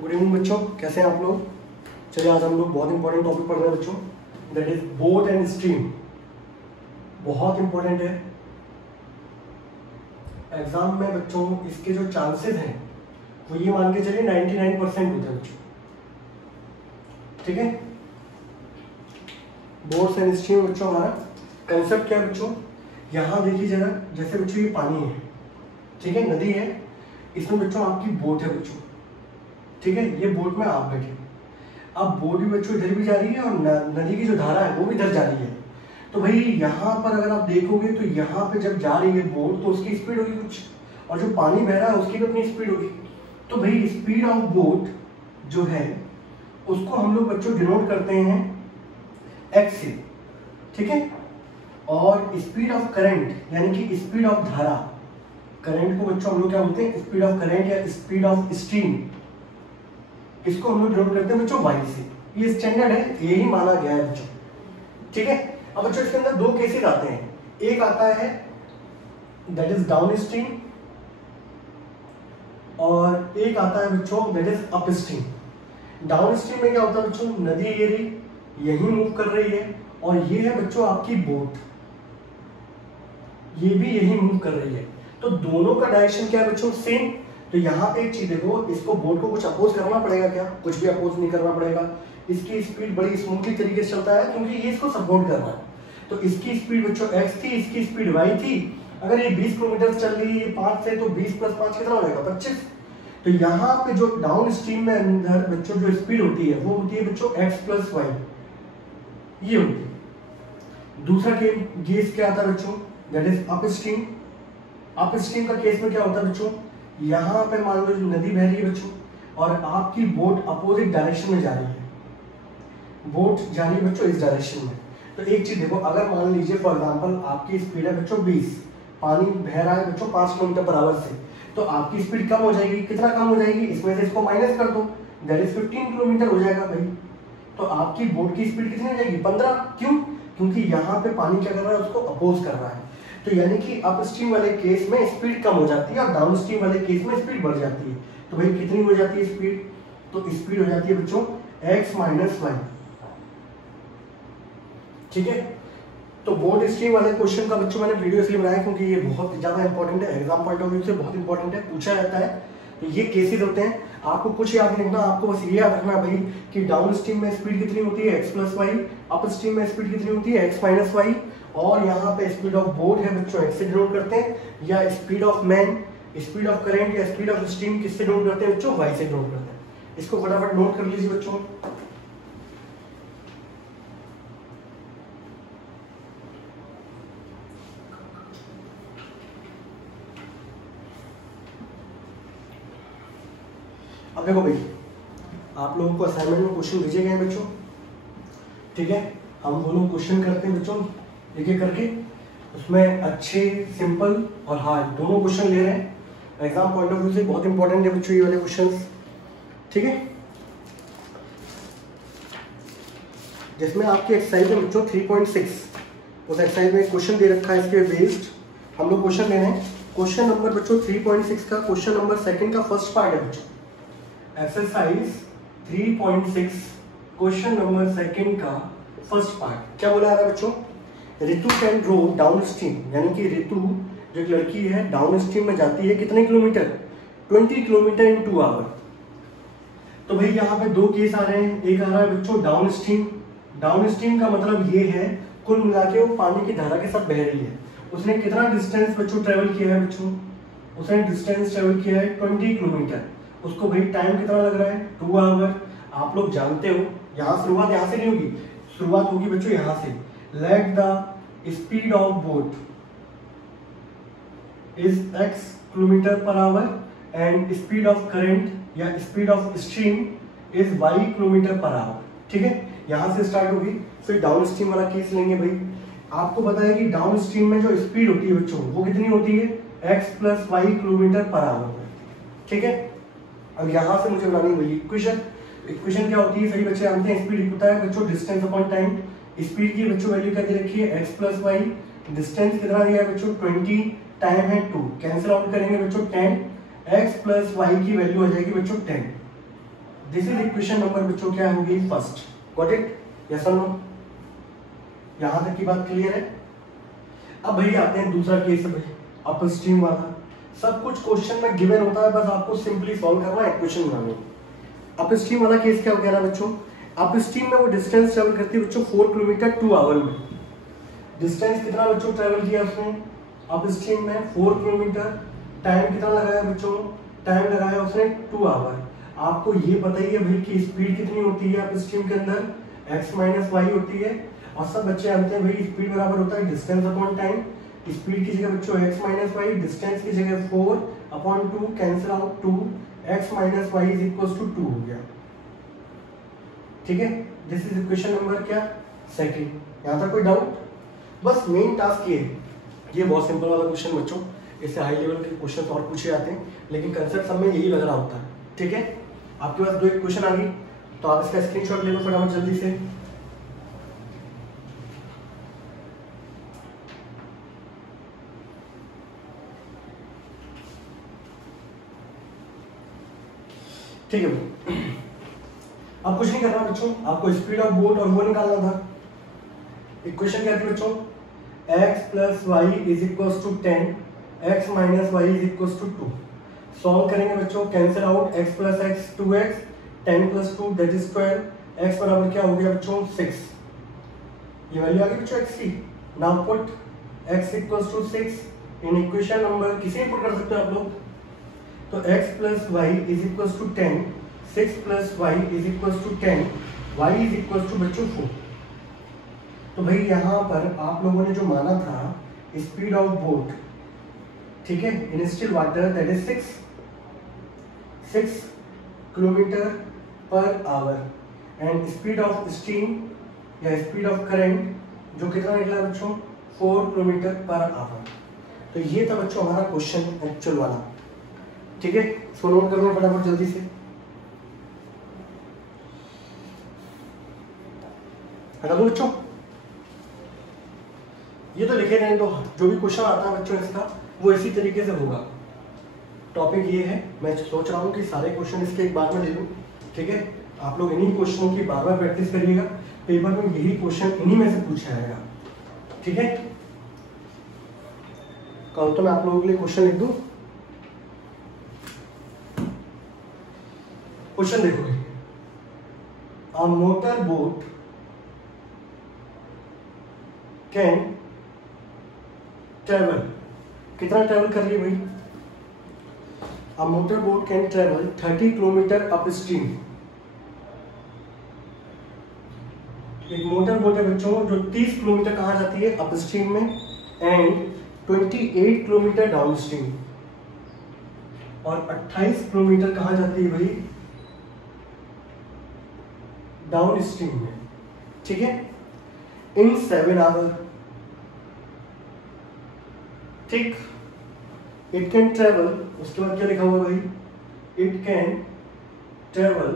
Good evening बच्चों, कैसे हैं आप लोग। चलिए आज हम लोग बहुत इंपॉर्टेंट टॉपिक पढ़ रहे हैं बच्चों, that is boat and stream. बहुत इंपॉर्टेंट है एग्जाम में बच्चों। इसके जो चांसेस हैं वो ये मान के चलिए 99% होते हैं बच्चों, ठीक है। बोट्स एंड स्ट्रीम बच्चों, हमारा कंसेप्ट क्या है बच्चों। यहाँ देखिए जरा, जैसे बच्चों ये पानी है, ठीक है, नदी है, इसमें बच्चों आपकी बोट है बच्चों, ठीक है। ये बोट में आप बैठे, अब बोट भी बच्चों इधर भी जा रही है और नदी की जो धारा है वो भी इधर जा रही है। तो भाई यहाँ पर अगर आप देखोगे तो यहाँ पे जब जा रही है बोट तो उसकी स्पीड होगी कुछ, और जो पानी बह रहा है उसकी भी अपनी स्पीड होगी। तो भाई स्पीड ऑफ बोट जो है उसको हम लोग बच्चों डिनोट करते हैं एक्स से, ठीक है। और स्पीड ऑफ करंट यानी कि स्पीड ऑफ धारा, करंट को बच्चों हम लोग क्या बोलते हैं, स्पीड ऑफ करंट या स्पीड ऑफ स्ट्रीम, इसको हम लोग डिनोट करते हैं बच्चों वाई से। ये स्टैंडर्ड है, यही माना गया है बच्चों, ठीक है। अब बच्चों इसके अंदर दो केसेस आते हैं, एक आता है दैट इज डाउन स्ट्रीम और एक आता है बच्चों that is up stream. Down stream में क्या होता है बच्चों, नदी ये रही यही मूव कर रही है और ये है बच्चों आपकी बोट, ये भी यही मूव कर रही है। तो दोनों का डायरेक्शन क्या है बच्चों, सेम। तो यहाँ पे एक चीज देखो, इसको बोट को कुछ अपोज करना पड़ेगा क्या, कुछ भी अपोज नहीं करना पड़ेगा। इसकी स्पीड बड़ी स्मूथली तरीके से चलता है क्योंकि ये इसको सपोर्ट कर रहा है। तो इसकी स्पीड बच्चों x थी, इसकी स्पीड y थी। अगर ये 20 किलोमीटर चल रही है 5 से, तो 20 + 5 कितना हो जाएगा, 25। तो यहाँ पे जो डाउन स्ट्रीम में अंदर बच्चों जो स्पीड होती है वो होती है बच्चों x + y, ये होती है। दूसरा केस क्या आता है बच्चों, that is up stream. Up stream का केस में क्या होता है बच्चों, यहाँ पे मान लो नदी बह रही है बच्चों और आपकी बोट अपोजिट डायरेक्शन में जा रही है, बोट जा रही है बच्चों इस डायरेक्शन में। तो एक चीज देखो, अगर मान लीजिए फॉर एग्जांपल आपकी स्पीड है बच्चों 20, पानी बह रहा है बच्चों 5 किलोमीटर/आवर से, तो आपकी स्पीड कम हो जाएगी। कितना कम हो जाएगी, इसमें से इसको माइनस कर दो, दैट इज 15 किलोमीटर हो जाएगा भाई। तो आपकी बोट की स्पीड कितनी हो जाएगी, 15। क्यों, क्योंकि यहाँ पे पानी क्या कर रहा है, उसको अपोज कर रहा है। तो यानी कि अप स्ट्रीम वाले केस में स्पीड कम हो जाती है और डाउन स्ट्रीम वाले केस में स्पीड बढ़ जाती है। तो भाई कितनी हो जाती है स्पीड, तो स्पीड हो जाती है बच्चों x - y, ठीक है। तो बोट स्ट्रीम वाले क्वेश्चन का बच्चों मैंने वीडियो इसलिए बनाया क्योंकि ये बहुत ज्यादा इंपॉर्टेंट है, एग्जाम पॉइंट ऑफ व्यू से बहुत इंपॉर्टेंट है, पूछा जाता है। तो ये केसेस होते हैं, आपको कुछ याद नहीं रखना, आपको बस ये याद रखना भाई कि डाउन स्ट्रीम में स्पीड कितनी होती है x + y, अप स्ट्रीम में स्पीड कितनी होती है x - y, और यहाँ पे स्पीड ऑफ बोट है बच्चों x से डिनोट करते हैं, या speed of man, speed of current या स्पीड ऑफ स्ट्रीम किससे डिनोट करते हैं बच्चों, y से डिनोट करते हैं। इसको फटाफट नोट कर लीजिए बच्चों। अब देखो भाई, आप लोगों को असाइनमेंट में क्वेश्चन भेजे गए हैं बच्चों, ठीक है। हम दोनों क्वेश्चन करते हैं बच्चों एक एक करके, उसमें अच्छे, सिंपल और हार्ड दोनों क्वेश्चन ले रहे हैं। एग्जाम पॉइंट ऑफ व्यू से बहुत इंपॉर्टेंट है बच्चों ये वाले क्वेश्चन, ठीक है। जिसमें आपकी एक्सरसाइज है बच्चों 3.6, उस एक्सरसाइज में क्वेश्चन दे रखा है, इसके बेस्ड हम लोग क्वेश्चन ले रहे हैं। क्वेश्चन नंबर बच्चों 3.6 का क्वेश्चन नंबर 2 का फर्स्ट पार्ट है बच्चों, एक्सरसाइज 3.6 क्वेश्चन नंबर 2 का फर्स्ट पार्ट। क्या बोला है बच्चों, Ritu can row downstream, यानी कि रितु जो एक लड़की है डाउन स्ट्रीम में जाती है कितने किलोमीटर, 20 किलोमीटर इन 2 आवर। तो भाई यहाँ पे दो केस आ रहे हैं, एक आ रहा है बच्चों डाउन स्ट्रीम। डाउन स्ट्रीम का मतलब ये है कुल मिला के वो पानी की धारा के साथ बह रही है। उसने कितना डिस्टेंस बच्चों ट्रेवल किया है बच्चों, उसने डिस्टेंस ट्रेवल किया है 20 किलोमीटर। उसको भाई टाइम कितना लग रहा है, 2 आवर। आप लोग जानते हो यहाँ शुरुआत यहाँ से नहीं होगी, शुरुआत होगी बच्चों यहाँ से। Let the speed of boat is x kilometre per hour and speed of current या speed of stream is y kilometre per hour, ठीक है। यहाँ से स्टार्ट होगी, फिर डाउन स्ट्रीम वाला केस लेंगे भाई। आपको पता है कि डाउन स्ट्रीम में जो स्पीड होती है बच्चों वो कितनी होती है, x + y किलोमीटर/आवर, ठीक है। अब यहाँ से मुझे बनानी वही इक्वेशन। इक्वेशन क्या होती है, सही बच्चे जानते हैं, स्पीड होता है बच्चों डिस्टेंस अपॉन टाइम। स्पीड की बच्चों वैल्यू क्या दे रखी है, x + y, डिस्टेंस कितना दिया है बच्चों 20, टाइम है 2, कैंसिल आउट करेंगे बच्चों 10, x + y की वैल्यू हो जाएगी बच्चों 10, दिस इज इक्वेशन नंबर बच्चों क्या होगी फर्स्ट। Got it? यस और नो? यहां तक की बात क्लियर है? अब भाई आते हैं दूसरा केस है भाई अपस्ट्रीम वाला। सब कुछ क्वेश्चन में गिवन होता है, बस आपको सिंपली सॉल्व करना है, इक्वेशन बनानी है। अपस्ट्रीम वाला केस क्या हो गया ना बच्चों, अपस्ट्रीम में वो डिस्टेंस ट्रेवल करती है बच्चों 4 किलोमीटर 2 आवर में। डिस्टेंस कितना बच्चों ट्रेवल किया उसने अपस्ट्रीम में 4 किलोमीटर। टाइम कितना लगाया बच्चों, टाइम लगाया उसने 2 आवर। आपको ये पता ही है भाई कि स्पीड कितनी होती है अपस्ट्रीम के अंदर, x माइनस वाई होती है। और सब बच्चे जानते हैं भाई स्पीड बराबर होता है डिस्टेंस अपॉन टाइम। स्पीड की जगह बच्चों x माइनस वाई, डिस्टेंस की जगह 4 upon 2, cancel out 2, x minus y is equal to 2 हो गया। ठीक है, दिस इज इक्वेशन नंबर क्या सेकंड। यहां तक कोई डाउट? बस मेन टास्क ये बहुत सिंपल वाला क्वेश्चन बच्चों, इससे हाई लेवल के क्वेश्चन और पूछे जाते हैं, लेकिन कंसेप्ट सब में यही लग रहा होता है। ठीक है, आपके पास 2 क्वेश्चन आ गई तो आप इसका स्क्रीनशॉट ले लो फटाफट जल्दी से। ठीक है, अब कुछ नहीं करना बच्चों, आपको स्पीड ऑफ बोट और वो निकालना था। इक्वेशन क्या थी बच्चों, x plus y is equal to 10, x minus y is equal to 2। Solve करेंगे बच्चों, cancel out x plus x 2x, 10 plus 2 that is 12, x बराबर क्या हो गया बच्चों 6। ये वैल्यू आ गई बच्चों x की। Now put x equal to 6 in equation number, किसी पुट कर सकते हो आप लोग। तो x plus y is equal to 10, 6 plus y is equal to 10, y is equal to बच्चों 4। तो भाई यहाँ पर आप लोगों ने जो माना था स्पीड ऑफ बोट, ठीक है, in still water that is 6 kilometre per our, and speed of steam या स्पीड ऑफ करंट जो कितना निकला बच्चों 4 किलोमीटर पर आवर। तो ये था बच्चों हमारा क्वेश्चन एक्चुअल वाला। ठीक है, इसको नोट कर लो फटाफट जल्दी से। हटा दो बच्चों, ये तो लिखे रहने दो, जो भी क्वेश्चन आता है बच्चों इसका वो इसी तरीके से होगा। टॉपिक ये है, मैं सोच रहा हूँ कि सारे क्वेश्चन इसके एक बार में ले लूँ। ठीक है, आप लोग इन्हीं क्वेश्चनों की बार बार प्रैक्टिस करिएगा, पेपर में यही क्वेश्चन इन्हीं में से पूछा जाएगा। ठीक है, कल तो मैं आप लोगों के लिए क्वेश्चन लिख दूं। क्वेश्चन देखोगे, अ मोटर बोट कैन ट्रेवल, कितना ट्रेवल कर रही है भाई, अ motor boat can travel 30 kilometre up stream. एक मोटर बोट है बच्चों जो 30 किलोमीटर कहाँ जाती है अप स्ट्रीम में, एंड 28 किलोमीटर डाउन स्ट्रीम, और 28 किलोमीटर कहाँ जाती है भाई डाउन स्ट्रीम में। ठीक है, इन 7 आवर। ठीक, इट कैन ट्रेवल, उसके बाद क्या लिखा हुआ भाई, it can travel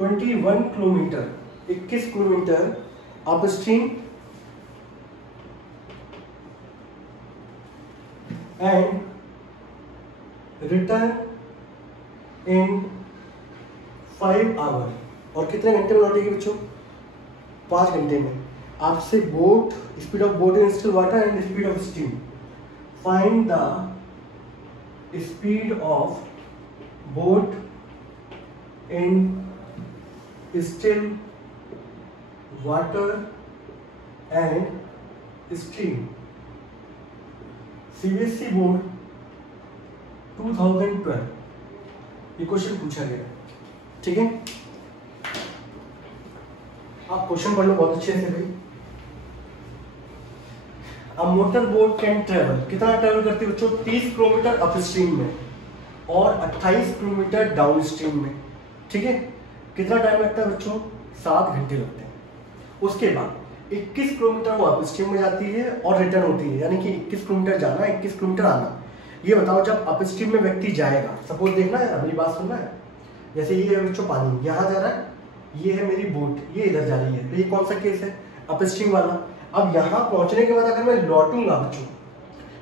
21 kilometre, 21 kilometre upstream, and return in 5 hour. और कितने घंटे में लौटेगी बच्चों 5 घंटे में। आपसे boat, speed of boat in still water and speed of steam, find the speed of boat in still water and steam. CBSE board 2012 ये क्वेश्चन पूछा गया। ठीक है, आप क्वेश्चन पढ़ लो बहुत अच्छे से भाई। अब मोटर बोट कैन ट्रेवल, कितना ट्रेवल करती है बच्चों 30 किलोमीटर अप स्ट्रीम में और 28 किलोमीटर डाउन स्ट्रीम में। ठीक है, कितना टाइम लगता है बच्चों 7 घंटे लगते हैं। उसके बाद 21 किलोमीटर वो अप स्ट्रीम में जाती है और रिटर्न होती है, यानी कि 21 किलोमीटर जाना 21 किलोमीटर आना। ये बताओ जब अप स्ट्रीम में व्यक्ति जाएगा, सपोज देखना है, मेरी बात सुनना है, जैसे ये है बच्चों पानी यहाँ जा रहा है, ये है मेरी बोट, ये इधर जा रही है, तो ये कौन सा केस है अप स्ट्रीम वाला। अब यहाँ पहुंचने के बाद अगर मैं लौटूंगा बच्चों,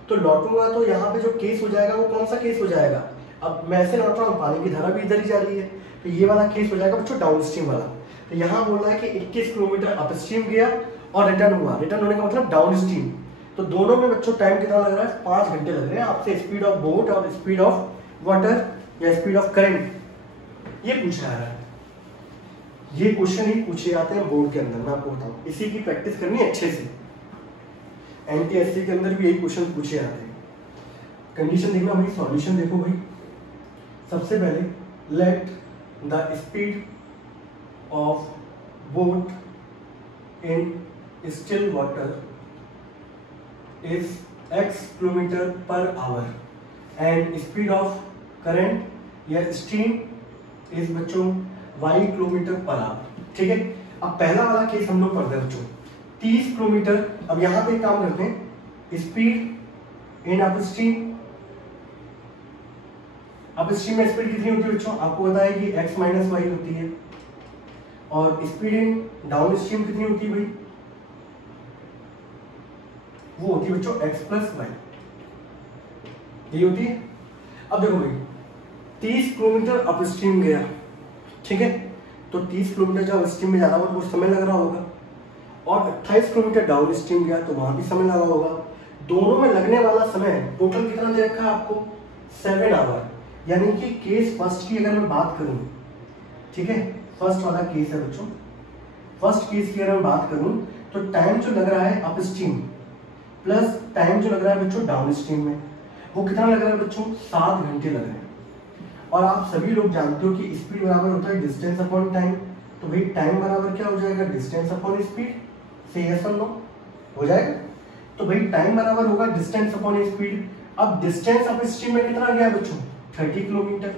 तो लौटूंगा तो यहाँ पे जो केस हो जाएगा वो कौन सा केस हो जाएगा, अब मैं ऐसे लौट रहा हूँ, पानी की धारा भी इधर ही जा रही है, तो ये वाला केस हो जाएगा बच्चों डाउन स्ट्रीम वाला। तो यहाँ बोल रहा है कि 21 किलोमीटर अपस्ट्रीम गया और रिटर्न हुआ, रिटर्न होने का मतलब डाउन स्ट्रीम। तो दोनों में बच्चों टाइम कितना लग रहा है, 5 घंटे लग रहे हैं। आपसे स्पीड ऑफ बोट और स्पीड ऑफ वाटर या स्पीड ऑफ करंट ये पूछा जा रहा है। ये क्वेश्चन ही पूछे जाते हैं बोर्ड के अंदर, मैं आपको बताऊं, इसी की प्रैक्टिस करनी है अच्छे से। NTSC के अंदर भी यही क्वेश्चन पूछे जाते हैं। कंडीशन देखना भाई, सॉल्यूशन देखो भाई। सबसे पहले late the speed of boat in still water is x kilometre per our and speed of current या स्ट्रीम इज बच्चों y किलोमीटर पर आवर। ठीक है, अब पहला वाला केस हम लोग पढ़ते हैं बच्चों 30 किलोमीटर। अब यहां पे काम करते हैं, स्पीड इन अपस्ट्रीम। अपस्ट्रीम में स्पीड कितनी होती है बच्चों, आपको पता है कि x माइनस वाई होती है। और स्पीड इन डाउन स्ट्रीम कितनी होती है भाई, वो होती है बच्चों x प्लस वाई, ये होती है। अब देखो भाई 30 किलोमीटर अपस्ट्रीम गया, ठीक है, तो 30 किलोमीटर जब अपस्ट्रीम में जा रहा होगा तो समय लग रहा होगा, और 28 किलोमीटर डाउन स्ट्रीम गया तो वहां भी समय लगा होगा। दोनों में लगने वाला समय टोटल कितना दे रखा है आपको, 7 आवर। यानी कि केस फर्स्ट की अगर मैं बात करूं, ठीक है, फर्स्ट वाला केस है बच्चों, फर्स्ट केस की अगर मैं बात करूं तो टाइम जो लग रहा है अपस्ट्रीम प्लस टाइम जो लग रहा है बच्चों डाउन स्ट्रीम में, वो कितना लग रहा है बच्चों, 7 घंटे लग रहे हैं। और आप सभी लोग जानते हो कि स्पीड बराबर होता है डिस्टेंस अपॉन टाइम, तो भाई टाइम बराबर क्या हो जाएगा, डिस्टेंस अपॉन स्पीड। से यस और नो हो जाएगा। तो भाई टाइम बराबर होगा डिस्टेंस अपॉन स्पीड। अब डिस्टेंस ऑफ स्ट्रीम में कितना गया बच्चों, 30 किलोमीटर।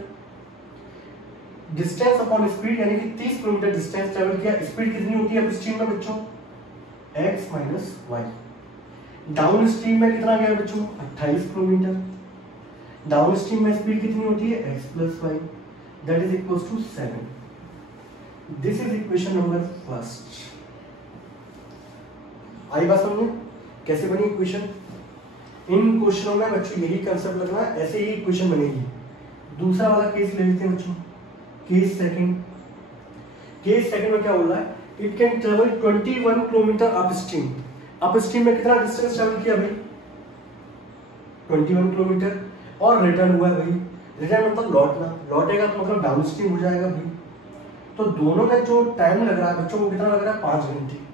डिस्टेंस अपॉन स्पीड यानी कि 30 किलोमीटर डिस्टेंस ट्रेवल किया, स्पीड कितनी होती है अपस्ट्रीम में बच्चों, x minus Y. Downstream में कितना गया बच्चों, 28 किलोमीटर। डाउन स्ट्रीम में स्पीड कितनी होती है, x plus Y, that is equals to 7। This is equation number first. आई बात समझ में कैसे बनी इक्वेशन। इन क्वेश्चनों में बच्चों यही कंसेप्ट लगना है, ऐसे ही इक्वेशन बनेगी। दूसरा वाला केस ले लेते हैं बच्चों, केस सेकंड। केस सेकंड में क्या बोल रहा है, it can travel 21 kilometre upstream. Upstream में कितना डिस्टेंस ट्रेवल किया भाई, 21 किलोमीटर, और रिटर्न हुआ भाई। रिटर्न मतलब लौटना, लौटेगा तो मतलब डाउन स्ट्रीम हो जाएगा भाई। तो दोनों में जो टाइम लग रहा है बच्चों वो कितना लग रहा है, 5 घंटे।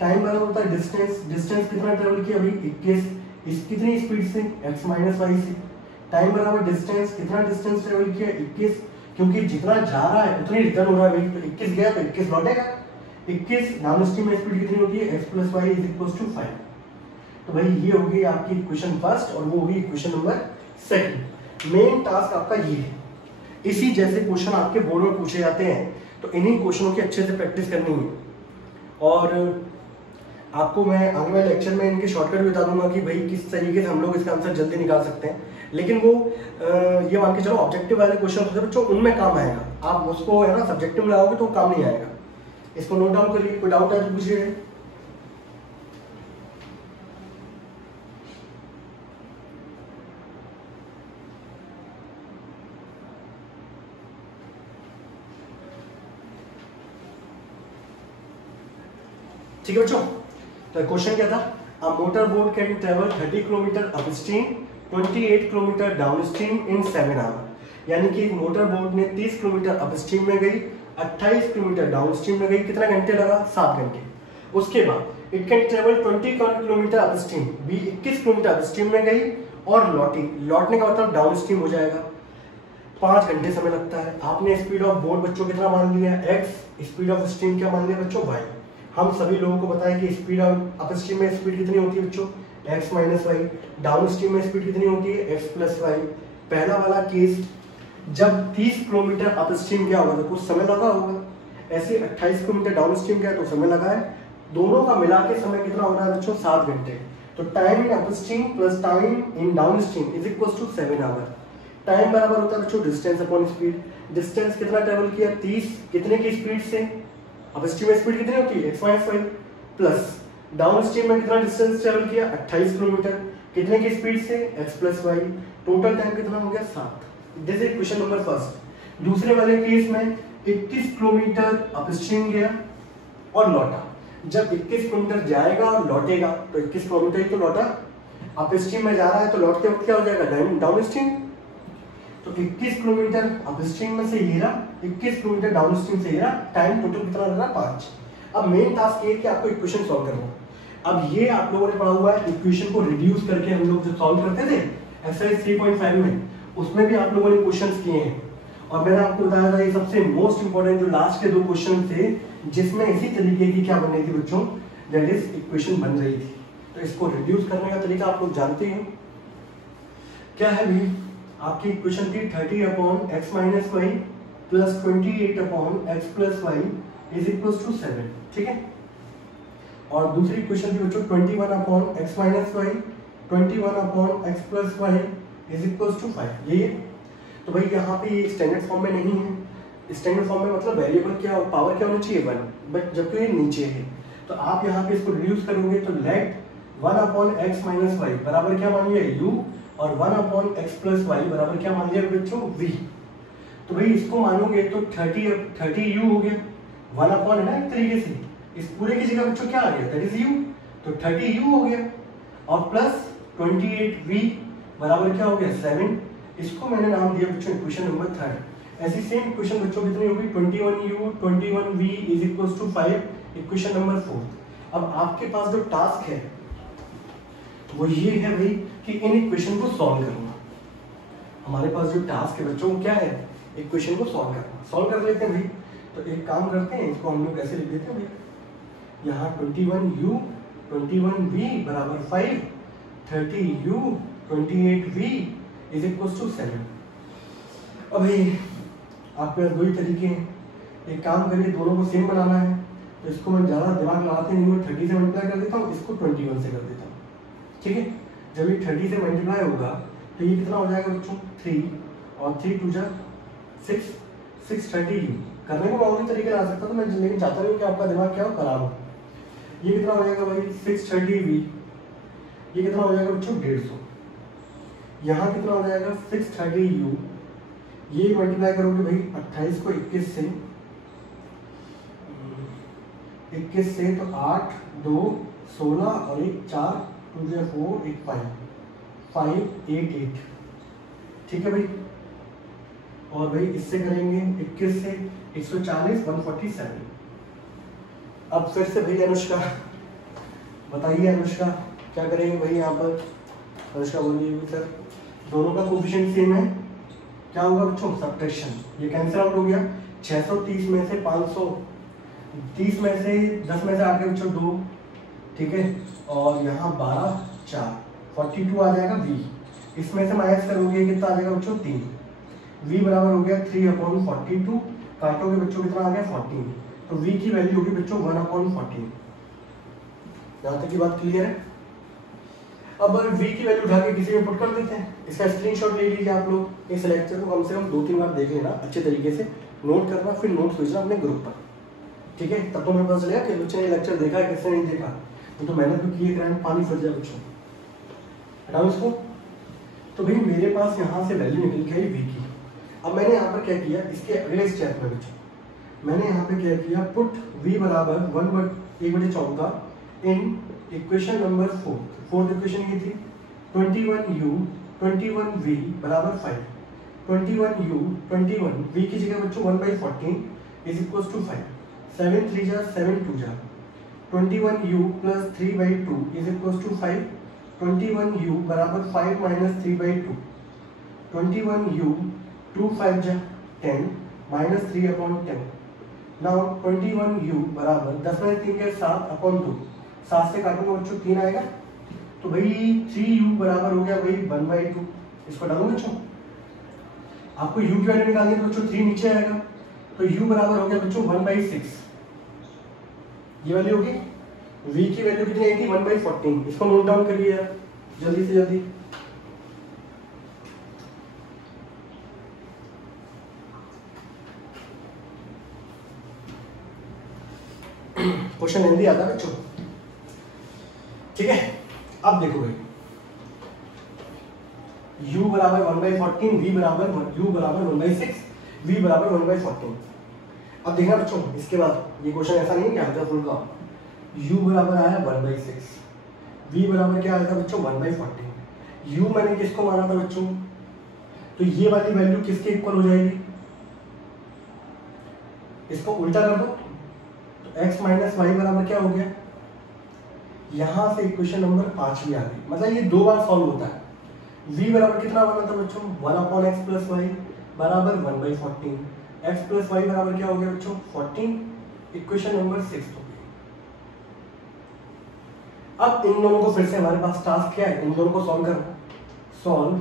टाइम बराबर होता है डिस्टेंस, डिस्टेंस कितना ट्रेवल किया भाई, 21, इस कितनी स्पीड से, x माइनस वाई से। टाइम बराबर डिस्टेंस, कितना डिस्टेंस ट्रेवल किया, 21, क्योंकि जितना जा रहा है उतनी रिटर्न हो रहा है भाई। तो 21 गया तो 21 लौटेगा। 21 डाउन स्ट्रीम में स्पीड कितनी होती है, x plus y is equals to 5। तो भाई ये होगी आपकी इक्वेशन फर्स्ट और वो होगी equation number second. Main task आपका ये है। इसी जैसे क्वेश्चन आपके बोर्ड में पूछे जाते हैं, तो इन्हीं क्वेश्चनों की अच्छे से प्रैक्टिस करनी है। और आपको मैं आगे वाले लेक्चर में इनके शॉर्टकट भी बता दूंगा कि भाई किस तरीके से हम लोग इसका आंसर जल्दी निकाल सकते हैं। लेकिन वो ये मान के चलो ऑब्जेक्टिव वाले क्वेश्चन होते हैं बच्चों, उनमें काम आएगा। आप उसको है ना सब्जेक्टिव में लगाओगे तो काम नहीं आएगा। इसको नोट डाउन करिए, कोई डाउट है तो पूछिए। ठीक है बच्चों, तो क्वेश्चन क्या था, a motor boat can travel 30 kilometre upstream 28 kilometre downstream in 7 hour. यानी कि एक मोटर बोट ने 30 किलोमीटर अपस्ट्रीम में गई, 28 किलोमीटर डाउनस्ट्रीम में गई, कितना घंटे लगा, 7 घंटे। उसके बाद it can travel 21 kilometre upstream, 21 kilometre upstream में गई और लौटी। लौटने का मतलब डाउनस्ट्रीम हो जाएगा, 5 घंटे समय लगता है। आपने स्पीड ऑफ बोट बच्चों कितना मान लिया, x, स्पीड ऑफ स्ट्रीम क्या मान लिया बच्चों, y। हम सभी लोगों को पता है कि स्पीड ऑफ अपस्ट्रीम में स्पीड कितनी होती है बच्चों, x minus Y. Downstream में स्पीड कितनी होती है, x प्लस वाई। पहला वाला केस जब 30 किलोमीटर अपस्ट्रीम गया होगा तो कुछ समय लगा होगा, ऐसे 28 किलोमीटर डाउन स्ट्रीम गया तो समय लगा है। दोनों का मिला के समय कितना हो रहा है बच्चों, 7 घंटे। तो time in upstream plus time in downstream is equal to 7 hour. Time बराबर होता है बच्चों डिस्टेंस अपॉन स्पीड। डिस्टेंस कितना ट्रेवल किया, 30, कितने की स्पीड से, अपस्ट्रीम में स्पीड कितनी होती है, x minus y, plus downstream में कितना डिस्टेंस ट्रेवल किया, 28 किलोमीटर, कितने की स्पीड से, x plus y. Total time कितना हो गया, 7। This is question number first. दूसरे वाले केस में 21 किलोमीटर अपस्ट्रीम गया और लौटा। जब 21 किलोमीटर जाएगा और लौटेगा तो 21 किलोमीटर ही तो लौटा, अपस्ट्रीम में जा रहा है तो लौटते वक्त क्या हो जाएगा, डाउन स्ट्रीम। तो 21 किलोमीटर अपस्ट्रीम में से ये रहा, 21 किलोमीटर डाउन स्ट्रीम से ये रहा, टाइम टोटल कितना लग रहा, 5। अब मेन टास्क ये है कि आपको इक्वेशन सॉल्व करना। अब ये आप लोगों ने पढ़ा हुआ है, इक्वेशन को रिड्यूस करके हम लोग जो सॉल्व करते थे एक्सरसाइज 3.5 में, उसमें भी आप लोगों ने क्वेश्चंस किए हैं। और मैंने आपको बताया था ये सबसे मोस्ट इंपोर्टेंट जो लास्ट के 2 क्वेश्चन थे जिसमें इसी तरीके की क्या बन रही थी बच्चों, दैट इज इक्वेशन बन रही थी। तो इसको रिड्यूस करने का तरीका आप लोग जानते हैं क्या है भी। आपकी इक्वेशन थी 30/x - y plus 28/x + y = 7, ठीक है। और दूसरी इक्वेशन थी बच्चों 21/x - y 21/x + y = 5। ये तो भाई यहाँ पे ये स्टैंडर्ड फॉर्म में नहीं है। स्टैंडर्ड फॉर्म में मतलब वेरिएबल क्या, पावर क्या होनी चाहिए 1, बट जबकि ये नीचे है तो आप यहाँ पे इसको रिड्यूस करोगे तो लेट 1/x - y बराबर क्या मान लिया u और 1/x + y बराबर क्या मान लिया बच्चों v। तो भाई इसको मानोगे तो 30 u हो गया, 1 है ना एक तरीके से, इस पूरे की जगह बच्चों क्या आ गया, दैट इज u, तो 30 u हो गया और प्लस 28 v बराबर क्या हो गया 7। इसको मैंने नाम दिया बच्चों इक्वेशन नंबर 3। ऐसी सेम इक्वेशन बच्चों कितनी होगी 21u 21v = 5, इक्वेशन नंबर 4। अब आपके पास जो टास्क है वो ये है भाई कि इन इक्वेशन को सॉल्व करना। हमारे पास जो टास्क है बच्चों क्या है, इक्वेशन को सॉल्व करना। सॉल्व कर लेते हैं भाई। तो एक काम करते हैं, इसको हम लोग कैसे लिख देते हैं भाई, यहाँ 21u 21v = 5, 30u 28v = 7। अब भाई आपके पास 2 ही तरीके हैं, एक काम करिए दोनों को सेम बनाना है तो इसको मैं ज़्यादा दिमाग लगाते नहीं हूँ, 30 से मल्टीप्लाई कर देता हूँ, इसको 21 से कर देता हूँ, ठीक है। जब ये 30 से मल्टीप्लाई होगा तो ये कितना हो जाएगा बच्चों 3 और 3 2 जा 6, 630u। करने को मैं और भी तरीके ला सकता तो मैं लेकिन चाहता नहीं कि आपका दिमाग क्या हो, खराब हो। ये कितना हो जाएगा भाई 630v, ये कितना हो जाएगा बच्चों 150। यहाँ कितना हो जाएगा 630u, ये मल्टीप्लाई करोगे भाई 28 को 21 से तो 8 2 16 और 1 4 2 4 1 5 8 8, ठीक है भाई। और भाई इससे करेंगे 21 से 140 147। अब फिर से भाई अनुष्का बताइए, अनुष्का क्या करेंगे भाई यहाँ पर, अनुष्का बोलिए सर दोनों का कोफिशिएंट सेम है, क्या होगा बच्चों सब्ट्रैक्शन, ये कैंसिल आउट हो गया। 630 में से 530 में से 10 में से आ गया बच्चों 2, ठीक है। और यहाँ 12 4 42 आ जाएगा v, इसमें से माइनस करोगे कितना आ जाएगा बच्चों 3, v बराबर हो गया 3/42, काटोगे बच्चों कितना आ गया 14, तो v की वैल्यू होगी बच्चों 1/14। यहाँ तक की बात क्लियर है। अब v की वैल्यू उठा के किसी में पुट कर देते हैं, इसका स्क्रीनशॉट ले लीजिए आप लोग। इस लेक्चर को कम से कम 2-3 बार देख लेना अच्छे तरीके से, नोट करना, फिर नोट्स भेजना अपने ग्रुप पर, ठीक है। तब तो मेरे पता चलेगा कि बच्चे ने लेक्चर देखा है किसने नहीं देखा, तो मेहनत भी किए ग्रैंड पानी फट जाए बच्चों। हटाओ इसको। तो भाई मेरे पास यहाँ से वैल्यू निकल गई v की। अब मैंने यहाँ पर क्या किया, इसके अगले स्टेप में बच्चों मैंने यहाँ पे क्या किया, पुट v बराबर 1/14 इन इक्वेशन नंबर 4। फोर्थ इक्वेशन ये थी 21u 21v = 5, 21u 21v की जगह बच्चों 1/14 = 5, 7 3 जा 7 2 जा 21u + 3/2 = 5, 21u = 5 - 3/2, 21u 2 5 जा 10 - 3/10। नाउ 21u बराबर 10 में 3 के 7/2, 7 से काटूंगा बच्चों 3 आएगा, तो भाई 3u बराबर हो गया भाई 1/2। इसको डालो बच्चों, आपको u की वैल्यू निकालनी है तो बच्चों 3 नीचे आएगा, तो u बराबर हो गया बच्चों 1/6। ये वैल्यू होगी, v की वैल्यू कितनी आई थी 1/14। इसको नोट डाउन करिए यार जल्दी से जल्दी। क्वेश्चन हिंदी आता है बच्चों, ठीक है। अब देखो भाई u बराबर 1/14, v बराबर u बराबर 1/6, v बराबर 1/14। अब देखना बच्चों, इसके बाद ये क्वेश्चन ऐसा नहीं है कि आंसर फुल का, u बराबर आया 1/6, v बराबर क्या आया था बच्चों 1/14। u मैंने किसको माना था बच्चों, तो ये वाली वैल्यू किसके इक्वल हो जाएगी, इसको उल्टा कर दो तो x माइनस वाई बराबर क्या हो गया, यहां से इक्वेशन नंबर 5 भी आ गई। मतलब ये 2 बार सॉल्व होता है। v बराबर कितना बना था बच्चों 1/x प्लस वाई बराबर 1/14, x प्लस वाई बराबर क्या हो गया बच्चों 14, इक्वेशन नंबर 6 हो गई। अब इन दोनों को फिर से हमारे पास टास्क क्या है, इन दोनों को सॉल्व करना। Solve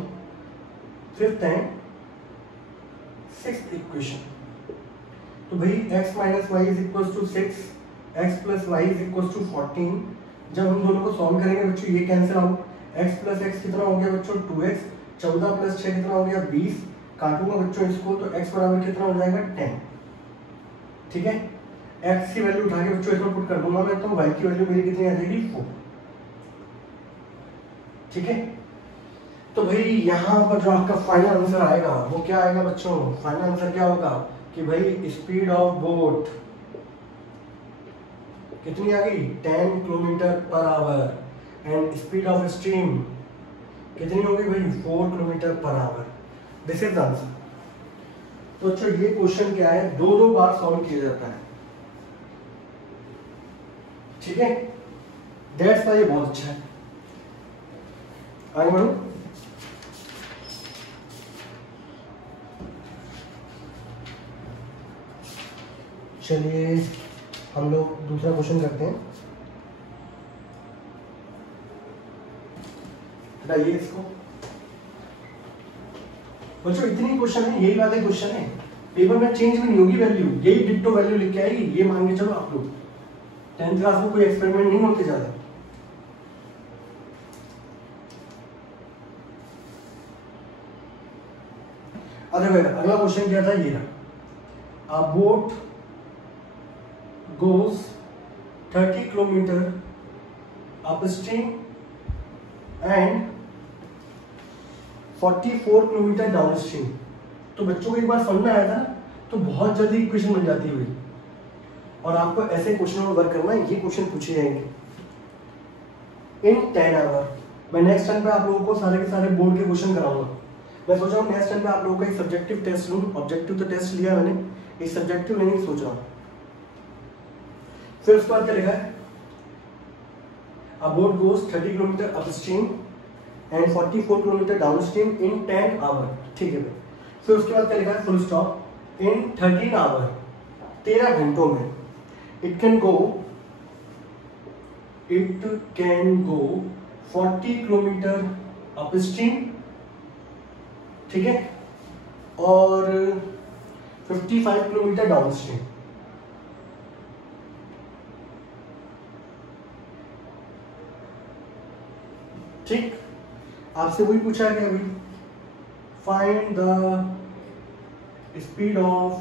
5th and 6th equation. तो भाई x minus y is equal to 6, x plus y is equal to 14। जब हम दोनों को सॉल्व करेंगे बच्चों ये cancel out, x plus x कितना हो गया बच्चों 2x, 14 प्लस 6 कितना हो गया 20, काटूंगा बच्चों इसको तो x बराबर कितना हो जाएगा 10। ठीक है, x की वैल्यू उठा के बच्चों इसमें पुट कर दूंगा मैं, तो y की वैल्यू मेरी कितनी आ जाएगी 4। ठीक है, तो भाई यहाँ पर जो आपका फाइनल आंसर आएगा वो क्या आएगा बच्चों, फाइनल आंसर क्या होगा कि भाई स्पीड ऑफ बोट कितनी आ गई 10 kilometre per our and speed of stream कितनी होगी भाई 4 kilometre per our. This is answer. तो अच्छा ये क्वेश्चन क्या है, 2 बार सॉल्व किया जाता है। ठीक है, दैट्स वाई ये बहुत अच्छा है। आगे बढ़ो। चलिए हम लोग दूसरा क्वेश्चन करते हैं। हटाइए इसको बच्चों, इतनी क्वेश्चन है, यही वाले क्वेश्चन है, पेपर में चेंज भी नहीं होगी वैल्यू, यही डिट्टो वैल्यू लिख के आएगी। ये मान के चलो आप लोग 10th क्लास में कोई एक्सपेरिमेंट नहीं होते ज्यादा। अगला क्वेश्चन क्या था, ये रहा। अ boat goes 30 kilometer upstream and 44 kilometre downstream. तो बच्चों को एक बार समझ में आया था ना, तो बहुत जल्दी इक्वेशन बन जाती हुई। और आपको ऐसे क्वेश्चन में वर्क करना है, ये क्वेश्चन पूछे जाएंगे इन 10 आवर। मैं नेक्स्ट टाइम पे आप लोगों को सारे के सारे बोर्ड के क्वेश्चन कराऊंगा। मैं सोच रहा हूँ नेक्स्ट टाइम पे आप लोगों का एक सब्जेक्टिव टेस्ट लूँ। ऑब्जेक्टिव तो टेस्ट लिया मैंने, एक सब्जेक्टिव लेने की सोच रहा हूँ। फिर उसके बाद क्या लिखा है, a boat goes 30 kilometre upstream and 44 kilometre downstream in 10 hour. ठीक है भाई, फिर उसके बाद क्या लिखा है, फुल स्टॉप, इन 13 आवर 13 घंटों में it can go 40 kilometre upstream. ठीक है, और 55 किलोमीटर डाउनस्ट्रीम। ठीक, आपसे वही पूछा है अभी, find the speed of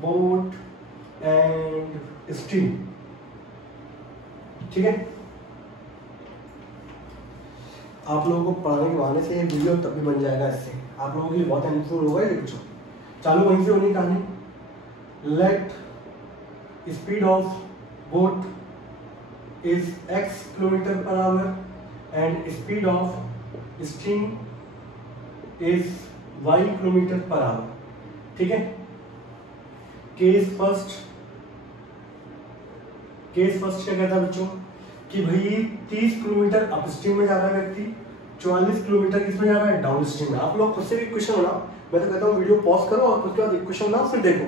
boat and stream. ठीक है, आप लोगों को पढ़ाने के बहाने से ये वीडियो तब भी बन जाएगा, इससे आप लोगों के लिए बहुत हेल्पफुल होगा ये बच्चों। चालू वहीं से होनी कहानी। Let speed of boat is x kilometre per our and speed of stream is y kilometre per our. ठीक है, केस फर्स्ट क्या कहता है बच्चों कि भाई 30 किलोमीटर अपस्ट्रीम में जा रहा है व्यक्ति, 44 किलोमीटर किसमें जा रहा है डाउनस्ट्रीम में। आप लोग खुद से भी इक्वेशन बनाओ, मैं तो कहता हूँ वीडियो पॉज करो और उसके बाद इक्वेशन बनाओ, फिर देखो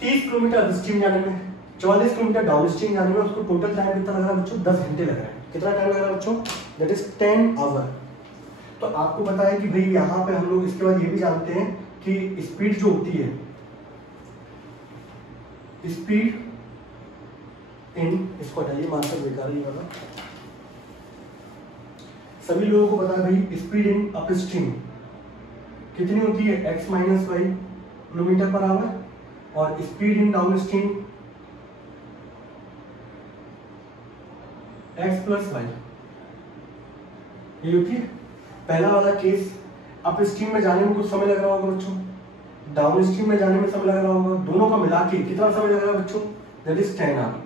30 किलोमीटर अपस्ट्रीम जाने में, 44 किलोमीटर डाउनस्ट्रीम जाने में उसको टोटल टाइम कितना लग रहा है बच्चों 10 घंटे लग रहा है। कितना टाइम लग रहा है बच्चों, दैट इज 10 आवर। तो आपको पता है कि भाई यहाँ पे हम लोग इसके बाद ये भी जानते हैं कि स्पीड जो होती है, स्पीड इन, इसको हटाइए मास्टर बेकार ही वाला, सभी लोगों को पता है भाई स्पीड इन अपस्ट्रीम कितनी होती है x minus Y kilometre per hour, और speed in downstream x plus Y, ये होती है। पहला वाला केस अप स्ट्रीम में जाने में कुछ समय लग रहा होगा बच्चों, डाउन स्ट्रीम में जाने में समय लग रहा होगा, दोनों का मिला के कितना समय लग रहा है बच्चों, दैट इज 10 आवर।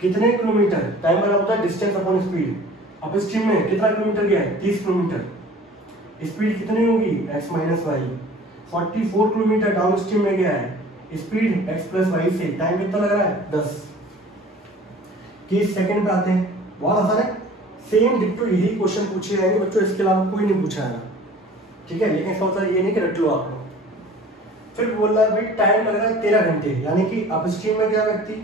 कितने किलोमीटर, टाइम बराबर होता है distance upon speed. Up stream में कितना किलोमीटर गया है, 30 किलोमीटर, स्पीड कितनी होगी x minus y. 44 kilometre downstream में गया है, स्पीड x प्लस वाई से, टाइम कितना लग रहा है 10। केस सेकंड पे आते हैं, बहुत आसान है, सेम डिक्टो यही क्वेश्चन पूछे जाएंगे बच्चों, इसके अलावा कोई नहीं पूछा है, ठीक है, लेकिन इसका मतलब ये नहीं कि रट लो आप लोग। फिर बोल रहा है भाई टाइम लग रहा है 13 घंटे, यानी कि अप स्ट्रीम में गया व्यक्ति,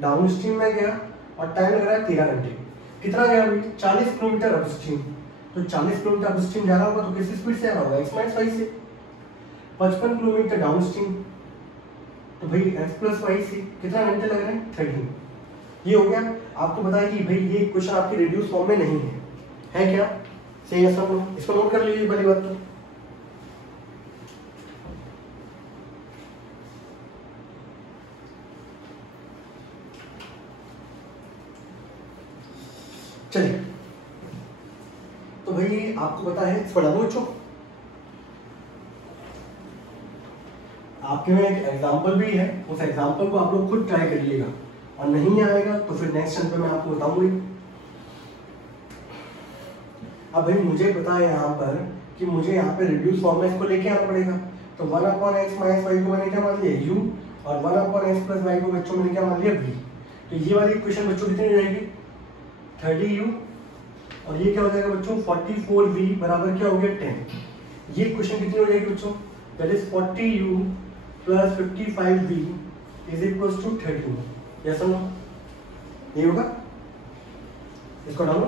डाउन स्ट्रीम में गया और टाइम लग रहा है 13 घंटे। कितना गया भाई, 40 किलोमीटर अप स्ट्रीम, तो 40 किलोमीटर अप स्ट्रीम जा रहा होगा तो किस स्पीड से आ रहा होगा, x माइनस वाई से। 55 किलोमीटर डाउन स्ट्रीम, तो भाई x प्लस वाई से कितना घंटे लग रहे हैं, 13। ये हो गया। आपको बताया कि भाई ये क्वेश्चन आपकी रिड्यूस फॉर्म में नहीं है क्या, सही है सब, इसको नोट कर लीजिए पहली बात तो। चलिए, तो भाई आपको पता है, पढ़ा दो बच्चों, आपके में एक एग्जाम्पल भी है, उस एग्जाम्पल को आप लोग खुद ट्राई करिएगा, और नहीं आएगा तो फिर नेक्स्ट टाइम पे मैं आपको बताऊंगी। अब भाई मुझे पता है यहाँ पर कि मुझे यहाँ पे रिड्यूस फॉर्म में इसको लेके आना पड़ेगा, तो 1/x माइनस वाई को मैंने क्या मान लिया u, और 1/x प्लस वाई को बच्चों मैंने क्या मान लिया v। तो ये वाली इक्वेशन बच्चों कितनी हो जाएगी, 30u, और ये क्या हो जाएगा बच्चों, 44v बराबर क्या हो गया 10। ये इक्वेशन कितनी हो जाएगी बच्चों, that is 40u plus 55v is equal to 30। Yes और नो, ये होगा, इसको डालो।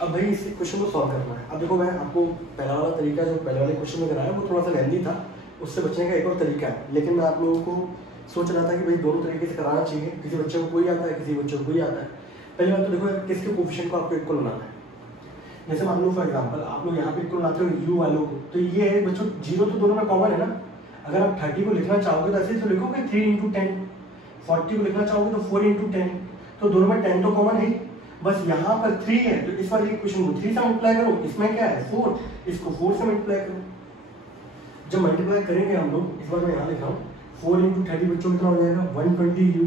अब भाई इस क्वेश्चन को सॉल्व करना है। अब देखो मैं आपको पहला वाला तरीका जो पहले वाले क्वेश्चन में कराया वो थोड़ा सा लेंदी था, उससे बचने का एक और तरीका है, लेकिन मैं आप लोगों को सोच रहा था कि भाई दोनों तरीके से कराना चाहिए, किसी बच्चे को कोई आता है, किसी बच्चे को कोई आता है। पहली बात तो देखो किसके कोएफिशिएंट को आपको इक्वल बनाना है। जैसे मान लो फॉर एग्जांपल आप लोग यहाँ पे इक्वल बनाते हो u वालों को, तो ये है बच्चों 0 तो दोनों में कॉमन है ना। अगर आप 30 को लिखना चाहोगे तो ऐसे तो लिखोगे 3 × 10, 40 को लिखना चाहोगे तो 4 × 10, तो दोनों में 10 तो कॉमन है, बस यहाँ पर 3 है तो इस वाले इक्वेशन को 3 से मल्टीप्लाई करो, इसमें क्या है 4, इसको 4 से मल्टीप्लाई करो। जब मल्टीप्लाई करेंगे हम लोग, इस बार मैं यहाँ लिख रहा हूँ 4 × 30 बच्चों कितना हो जाएगा 120u,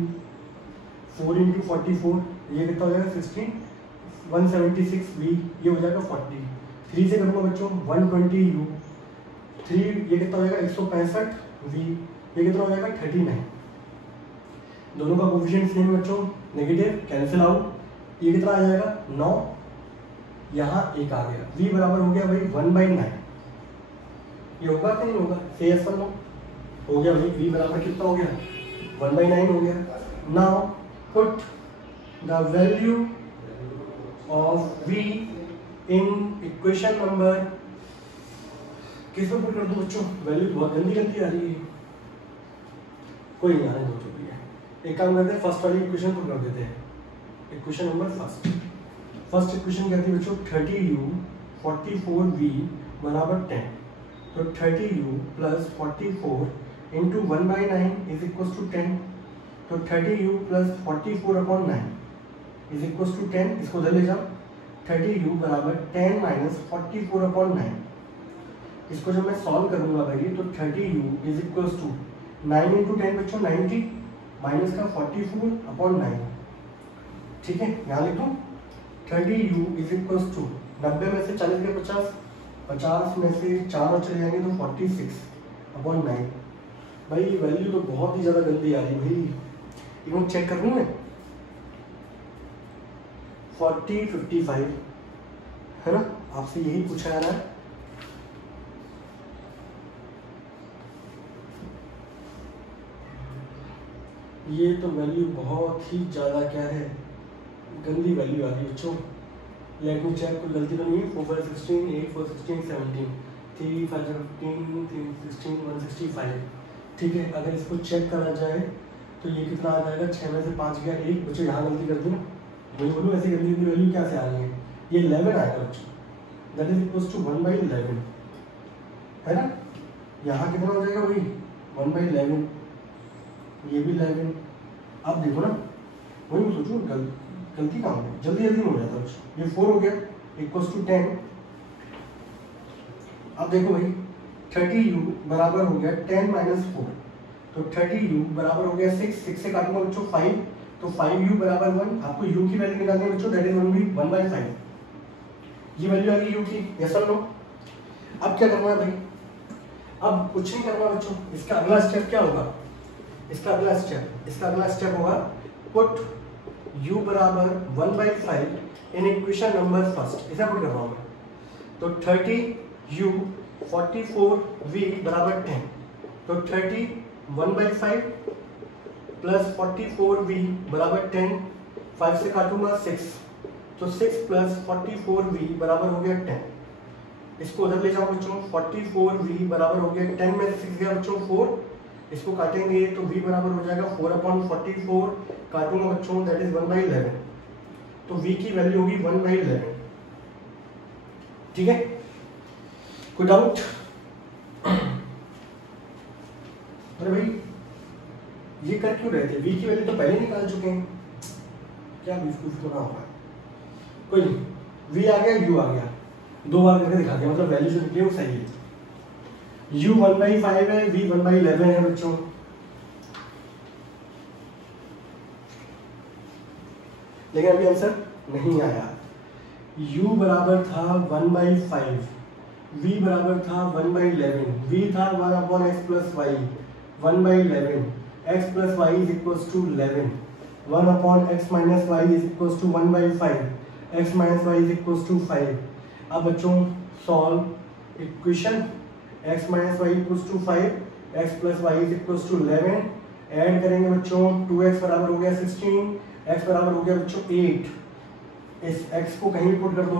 4 × 44 ये कितना हो जाएगा 16, 176v ये हो जाएगा 40। 3 से करूँगा बच्चों 120u, 3 ये कितना हो जाएगा 165v ये कितना हो जाएगा 39। दोनों का कोएफिशिएंट सेम बच्चों, नेगेटिव कैंसिल आउट, ये कितना आ जाएगा 9, यहाँ 1 आ गया, v बराबर हो गया भाई 1/9। ये होगा कि नहीं होगा, से ऐसा नो हो गया भाई, v बराबर कितना हो गया 1/9 हो गया। Now put the value of v in equation number, किस में पुट कर दो बच्चों, वैल्यू बहुत गंदी गंदी आ रही है, कोई नहीं आने दो जो भी है। एक काम करते हैं, फर्स्ट वाली इक्वेशन पुट कर देते हैं, इक्वेशन नंबर फर्स्ट इक्वेशन कहती है बच्चों 30u 44v बराबर 10, तो 30u plus 44 into 1/9 is equal to 10, तो 30u plus 44/9 is equal to 10, इसको उधर ले जाओ, 30u बराबर 10 माइनस 44/9। इसको जब मैं सॉल्व करूंगा भाई तो 30u इज इक्वल टू 9 × 10 बच्चों 90 माइनस का 44/9, ठीक है, यहाँ लिख दूँ 30u इज इक्वल टू 90 में से 40 के 50, 50 में से 4 और चले जाएंगे तो 46/9। भाई वैल्यू तो बहुत ही ज़्यादा गंदी आ रही है भाई, इनको चेक कर लूँ मैं, 4055 है ना, आपसे यही पूछा जा रहा है। ये तो वैल्यू बहुत ही ज़्यादा क्या है, गंदी वैल्यू आ रही है बच्चों। लेट मी चेक, कोई गलती तो नहीं है, 4 5 16 8 4 16 17 3 5 15 3 16 165, ठीक है। अगर इसको चेक करा जाए तो ये कितना आ जाएगा, 6 में से 5 गया 1, बच्चों यहाँ गलती कर दी ना, वही बोलूँ ऐसी गंदी गंदी वैल्यू क्या से आ रही है, ये 11 आएगा बच्चों, दैट इज इक्वल टू 1/11 है ना। यहाँ कितना हो जाएगा भाई 1/11, ये भी 11, अब देखो ना, वही मैं सोचूं गलती कहाँ है, जल्दी जल्दी में हो जाता है। ये 4 हो गया इक्वल्स टू 10। अब देखो भाई 30u बराबर हो गया 10 माइनस 4, तो 30u बराबर हो गया 6, 6 से काटूंगा बच्चों 5, तो 5u बराबर 1। आपको u की वैल्यू निकालनी है बच्चों, दैट इज 1/5। ये वैल्यू आ गई u की, यस और नो। अब क्या करना है भाई, अब कुछ नहीं करना बच्चों, इसका अगला स्टेप क्या होगा, इसका अगला स्टेप होगा पुट u बराबर 1/5 इन इक्वेशन नंबर फर्स्ट। इसे पुट कर रहा हूँ मैं, तो 30u 44v बराबर 10, तो 30 1/5 प्लस 44v बराबर 10, 5 से काटूंगा 6, तो 6 प्लस 44v बराबर हो गया 10। इसको उधर ले जाओ बच्चों, 44v बराबर हो गया 10 में से 6 गया बच्चों 4, इसको काटेंगे तो v बराबर हो जाएगा 4/44, काटूंगा बच्चों दैट इज 1/11, तो v की वैल्यू होगी 1/11। ठीक है, कोई डाउट? अरे भाई ये कर क्यों रहे थे, v की वैल्यू तो पहले निकाल चुके हैं, क्या बीफ होना होगा, कोई नहीं, v आ गया u आ गया, 2 बार करके दिखा दिया, मतलब वैल्यू जो निकली वो सही है। u 1/5 है, v 1/11 है बच्चों। लेकिन अभी आंसर नहीं आया। u बराबर था 1/5, v बराबर था 1/11, v था 1/x plus y 1/11, x plus y is equals to 11, 1/x minus y is equals to 1/5, x minus y is equals to 5। अब बच्चों solve equation, x minus y equals to 5, x plus y is equals to 11, add करेंगे बच्चों 2x बराबर हो गया 16, x बराबर हो गया बच्चों 8, इस x को कहीं पुट कर दो,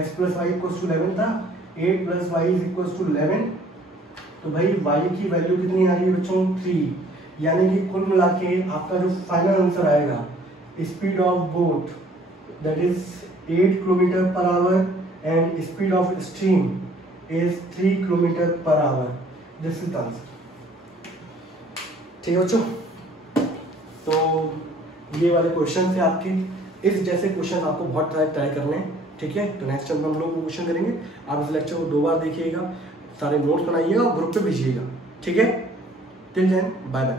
x plus y equals to 11 था, 8 plus y is equals to 11, तो भाई y की वैल्यू कितनी आ रही है बच्चों 3, यानी कि कुल मिला के आपका जो फाइनल आंसर आएगा, speed of boat that is 8 kilometre per our and speed of stream is 3 kilometre per our. This is the answer. ठीक है बच्चों, तो ये वाले क्वेश्चन थे आपके, इस जैसे क्वेश्चन आपको बहुत ट्राई करने हैं। ठीक है, तो नेक्स्ट टाइम हम लोग वो क्वेश्चन करेंगे। आप इस लेक्चर को 2 बार देखिएगा, सारे नोट्स बनाइएगा और ग्रुप पे भेजिएगा। ठीक है, टिल देन बाय बाय।